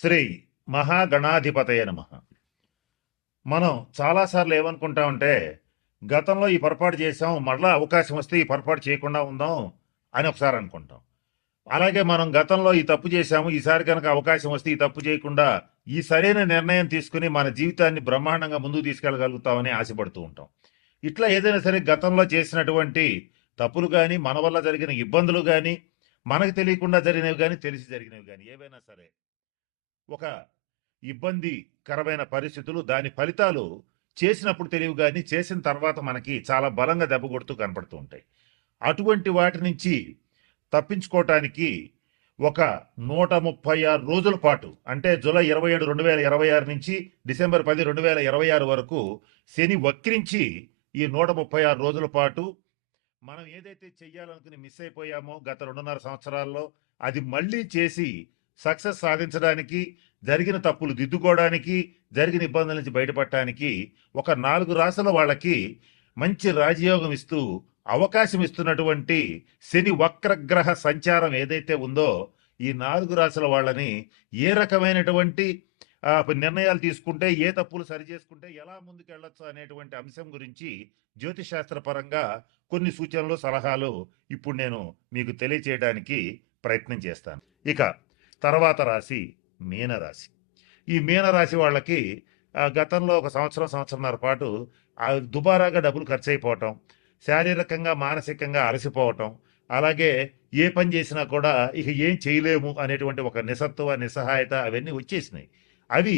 శ్రీ మహాగణాధిపతయ నమః. మనం చాలాసార్లు ఏమనుకుంటామంటే, గతంలో ఈ పొరపాటు చేసాం, మళ్ళా అవకాశం వస్తే ఈ పొరపాటు చేయకుండా ఉందాం అని ఒకసారి అనుకుంటాం. అలాగే మనం గతంలో ఈ తప్పు చేశాము, ఈసారి కనుక అవకాశం వస్తే ఈ తప్పు చేయకుండా ఈ సరైన నిర్ణయం తీసుకుని మన జీవితాన్ని బ్రహ్మాండంగా ముందుకు తీసుకెళ్ళగలుగుతామని ఆశపడుతూ ఉంటాం. ఇట్లా ఏదైనా సరే గతంలో చేసినటువంటి తప్పులు కానీ, మన వల్ల జరిగిన ఇబ్బందులు కానీ, మనకు తెలియకుండా జరిగినవి కానీ, తెలిసి జరిగినవి కానీ ఏవైనా సరే ఒక ఇబ్బందికరమైన పరిస్థితులు, దాని ఫలితాలు చేసినప్పుడు తెలియవు గాని, చేసిన తర్వాత మనకి చాలా బలంగా దెబ్బ కొడుతూ కనపడుతూ ఉంటాయి. అటువంటి వాటి నుంచి తప్పించుకోవటానికి ఒక 136 రోజుల పాటు, అంటే జూలై 27, 2026 నుంచి డిసెంబర్ 10, 2026 వరకు శని వక్రించి ఈ 136 రోజుల పాటు మనం ఏదైతే చెయ్యాలనుకుని మిస్ అయిపోయామో గత 2.5 సంవత్సరాల్లో, అది మళ్ళీ చేసి సక్సెస్ సాధించడానికి, జరిగిన తప్పులు దిద్దుకోవడానికి, జరిగిన ఇబ్బందుల నుంచి బయటపడటానికి ఒక 4 రాసుల వాళ్ళకి మంచి రాజయోగం ఇస్తూ అవకాశం ఇస్తున్నటువంటి శని వక్రగ్రహ సంచారం ఏదైతే ఉందో, ఈ 4 రాసుల వాళ్ళని ఏ రకమైనటువంటి నిర్ణయాలు తీసుకుంటే, ఏ తప్పులు సరిచేసుకుంటే ఎలా ముందుకు వెళ్ళొచ్చు అనేటువంటి అంశం గురించి జ్యోతిశాస్త్ర పరంగా కొన్ని సూచనలు, సలహాలు ఇప్పుడు నేను మీకు తెలియచేయడానికి ప్రయత్నం చేస్తాను. ఇక తర్వాత రాశి మీనరాశి. ఈ మీనరాశి వాళ్ళకి గతంలో ఒక సంవత్సరం, సంవత్సరంన్నర పాటు దుబారాగా డబ్బులు ఖర్చు అయిపోవటం, శారీరకంగా, మానసికంగా అలసిపోవటం, అలాగే ఏ పని చేసినా కూడా ఇక ఏం చేయలేము అనేటువంటి ఒక నిస్సత్తువ, నిస్సహాయత అవన్నీ వచ్చేసినాయి. అవి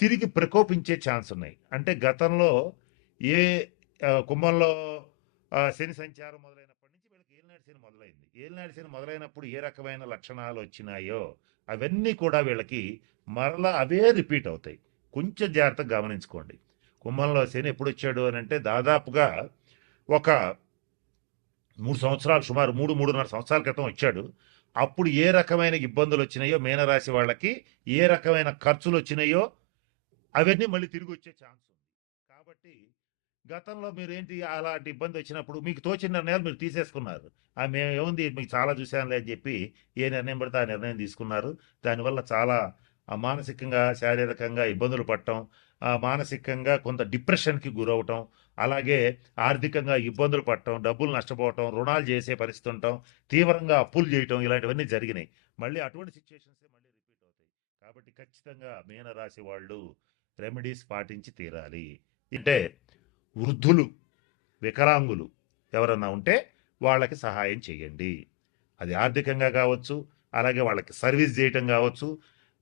తిరిగి ప్రకోపించే ఛాన్స్ ఉన్నాయి. అంటే గతంలో ఏ కుంభంలో శని సంచారం మొదలైనప్పటి నుంచి వీళ్ళకి ఏలినాటి శని మొదలైంది. ఏలినాటి శని మొదలైనప్పుడు ఏ రకమైన లక్షణాలు వచ్చినాయో అవన్నీ కూడా వీళ్ళకి మరలా అవే రిపీట్ అవుతాయి. కొంచెం జాగ్రత్తగా గమనించుకోండి. కుంభంలో శని ఎప్పుడు వచ్చాడు అని అంటే దాదాపుగా ఒక 3 సంవత్సరాలు, సుమారు 3.5 సంవత్సరాల క్రితం వచ్చాడు. అప్పుడు ఏ రకమైన ఇబ్బందులు వచ్చినాయో మీనరాశి వాళ్ళకి, ఏ రకమైన ఖర్చులు వచ్చినాయో అవన్నీ మళ్ళీ తిరిగి వచ్చే ఛాన్స్ ఉంది. కాబట్టి గతంలో మీరేంటి అలాంటి ఇబ్బంది వచ్చినప్పుడు మీకు తోచిన నిర్ణయాలు మీరు తీసేసుకున్నారు. మేము ఏముంది మీకు చాలా చూశానులే అని చెప్పి ఏ నిర్ణయం పడితే ఆ నిర్ణయం తీసుకున్నారు. దానివల్ల చాలా మానసికంగా, శారీరకంగా ఇబ్బందులు పడటం, మానసికంగా కొంత డిప్రెషన్కి గురవటం, అలాగే ఆర్థికంగా ఇబ్బందులు పడటం, డబ్బులు నష్టపోవటం, రుణాలు చేసే పరిస్థితి ఉండటం, తీవ్రంగా అప్పులు చేయటం, ఇలాంటివన్నీ జరిగినాయి. మళ్ళీ అటువంటి సిచ్యుయేషన్సే మళ్ళీ రిపీట్ అవుతాయి. కాబట్టి ఖచ్చితంగా మీనరాశి వాళ్ళు రెమెడీస్ పాటించి తీరాలి. అంటే వృద్ధులు, వికలాంగులు ఎవరన్నా ఉంటే వాళ్ళకి సహాయం చేయండి. అది ఆర్థికంగా కావచ్చు, అలాగే వాళ్ళకి సర్వీస్ చేయటం కావచ్చు.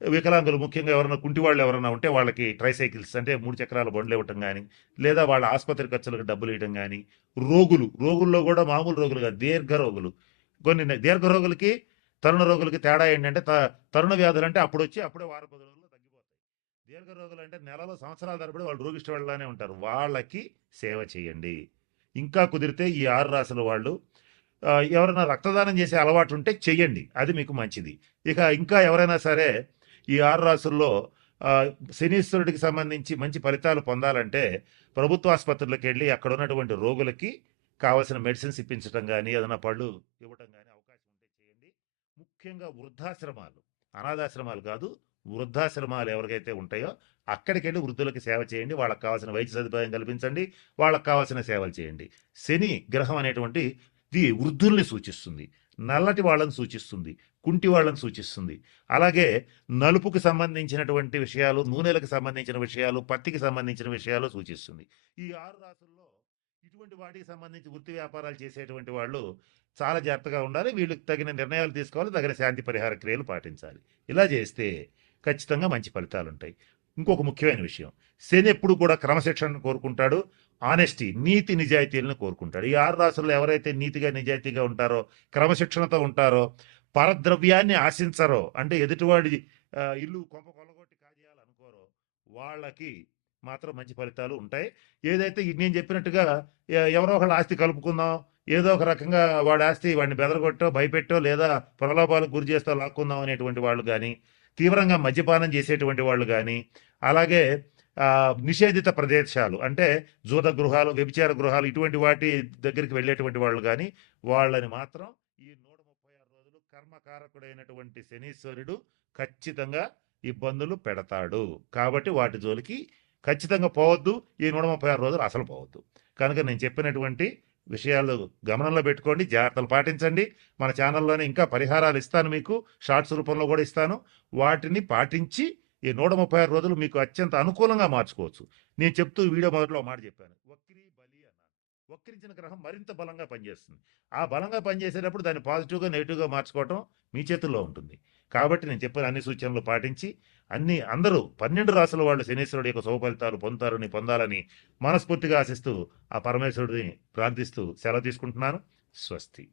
వికలాంగులు ముఖ్యంగా ఎవరైనా కుంటి వాళ్ళు ఎవరైనా ఉంటే వాళ్ళకి ట్రైసైకిల్స్, అంటే 3 చక్రాల బండ్లు ఇవ్వటం కానీ, లేదా వాళ్ళ ఆసుపత్రి ఖర్చులకు డబ్బులు ఇవ్వటం కానీ, రోగుల్లో కూడా మామూలు రోగులు కాదు, దీర్ఘ రోగులు. కొన్ని దీర్ఘ రోగులకి, తరుణ రోగులకి తేడా ఏంటంటే తరుణ వ్యాధులు అంటే అప్పుడు వచ్చి అప్పుడే వారం 10 రోజుల్లో తగ్గిపోతాయి. దీర్ఘ రోగులు అంటే నెలలో, సంవత్సరాల తరబడి వాళ్ళు రోగిష్టి వాళ్ళనే ఉంటారు. వాళ్ళకి సేవ చేయండి. ఇంకా కుదిరితే ఈ 6 రాసుల వాళ్ళు ఎవరైనా రక్తదానం చేసే అలవాటు ఉంటే చెయ్యండి, అది మీకు మంచిది. ఇక ఇంకా ఎవరైనా సరే ఈ 6 రాసుల్లో శనీశ్వరుడికి సంబంధించి మంచి ఫలితాలు పొందాలంటే ప్రభుత్వ ఆసుపత్రులకు వెళ్ళి అక్కడ ఉన్నటువంటి రోగులకి కావాల్సిన మెడిసిన్స్ ఇప్పించడం కానీ, ఏదైనా పళ్ళు ఇవ్వటం కానీ అవకాశం ఉంటే చేయండి. ముఖ్యంగా వృద్ధాశ్రమాలు, అనాథాశ్రమాలు కాదు, వృద్ధాశ్రమాలు ఎవరికైతే ఉంటాయో అక్కడికి వెళ్ళి వృద్ధులకి సేవ చేయండి. వాళ్ళకి కావాల్సిన వైద్య సదుపాయం కల్పించండి, వాళ్ళకి కావాల్సిన సేవలు చేయండి. శని గ్రహం అనేటువంటిది వృద్ధుల్ని సూచిస్తుంది, నల్లటి వాళ్ళని సూచిస్తుంది, కుంటి వాళ్ళని సూచిస్తుంది. అలాగే నలుపుకి సంబంధించినటువంటి విషయాలు, నూనెలకు సంబంధించిన విషయాలు, పత్తికి సంబంధించిన విషయాలు సూచిస్తుంది. ఈ 6 రాసుల్లో ఇటువంటి వాటికి సంబంధించి వృత్తి వ్యాపారాలు చేసేటువంటి వాళ్ళు చాలా జాగ్రత్తగా ఉండాలి. వీళ్ళకి తగిన నిర్ణయాలు తీసుకోవాలి, తగిన శాంతి పరిహార క్రియలు పాటించాలి. ఇలా చేస్తే ఖచ్చితంగా మంచి ఫలితాలు ఉంటాయి. ఇంకొక ముఖ్యమైన విషయం, శని ఎప్పుడు కూడా క్రమశిక్షణను కోరుకుంటాడు, ఆనెస్టీ, నీతి నిజాయితీలను కోరుకుంటాడు. ఈ 6 రాసుల్లో ఎవరైతే నీతిగా, నిజాయితీగా ఉంటారో, క్రమశిక్షణతో ఉంటారో, పరద్రవ్యాన్ని ఆశించరో, అంటే ఎదుటివాడి ఇల్లు కొంప కొల్లగొట్టి కాజేయాలనుకోరో, వాళ్ళకి మాత్రం మంచి ఫలితాలు ఉంటాయి. ఏదైతే నేను చెప్పినట్టుగా ఎవరో ఒకళ్ళ ఆస్తి కలుపుకుందాం, ఏదో ఒక రకంగా వాడి ఆస్తి వాడిని బెదరగొట్టో, భయపెట్టో, లేదా ప్రలోభాలకు గురి చేస్తో లాక్కుందాం అనేటువంటి వాళ్ళు కానీ, తీవ్రంగా మద్యపానం చేసేటువంటి వాళ్ళు కానీ, అలాగే నిషేధిత ప్రదేశాలు అంటే జూద గృహాలు, వ్యభిచార గృహాలు, ఇటువంటి వాటి దగ్గరికి వెళ్ళేటువంటి వాళ్ళు కానీ, వాళ్ళని మాత్రం ఈ 136 రోజులు కర్మకారకుడైనటువంటి శనీశ్వరుడు ఖచ్చితంగా ఇబ్బందులు పెడతాడు. కాబట్టి వాటి జోలికి ఖచ్చితంగా పోవద్దు. ఈ 136 రోజులు అసలు పోవద్దు. కనుక నేను చెప్పినటువంటి విషయాలు గమనంలో పెట్టుకోండి. జాగ్రత్తలు పాటించండి. మన ఛానల్లోనే ఇంకా పరిహారాలు ఇస్తాను మీకు. షార్ట్స్ రూపంలో కూడా ఇస్తాను. వాటిని పాటించి ఈ 136 రోజులు మీకు అత్యంత అనుకూలంగా మార్చుకోవచ్చు. నేను చెప్తూ వీడియో మొదట్లో ఒక మాట చెప్పాను. వక్రీ బలి అన్నాను. వక్రించిన గ్రహం మరింత బలంగా పనిచేస్తుంది. ఆ బలంగా పనిచేసేటప్పుడు దాన్ని పాజిటివ్‌గా, నెగెటివ్‌గా మార్చుకోవటం మీ చేతుల్లో ఉంటుంది. కాబట్టి నేను చెప్పిన అన్ని సూచనలు పాటించి అందరూ 12 రాసుల వాళ్ళు శనీశ్వరుడి యొక్క శుభ ఫలితాలు పొందాలని మనస్ఫూర్తిగా ఆశిస్తూ ఆ పరమేశ్వరుడిని ప్రార్థిస్తూ సెలవు తీసుకుంటున్నాను. స్వస్తి.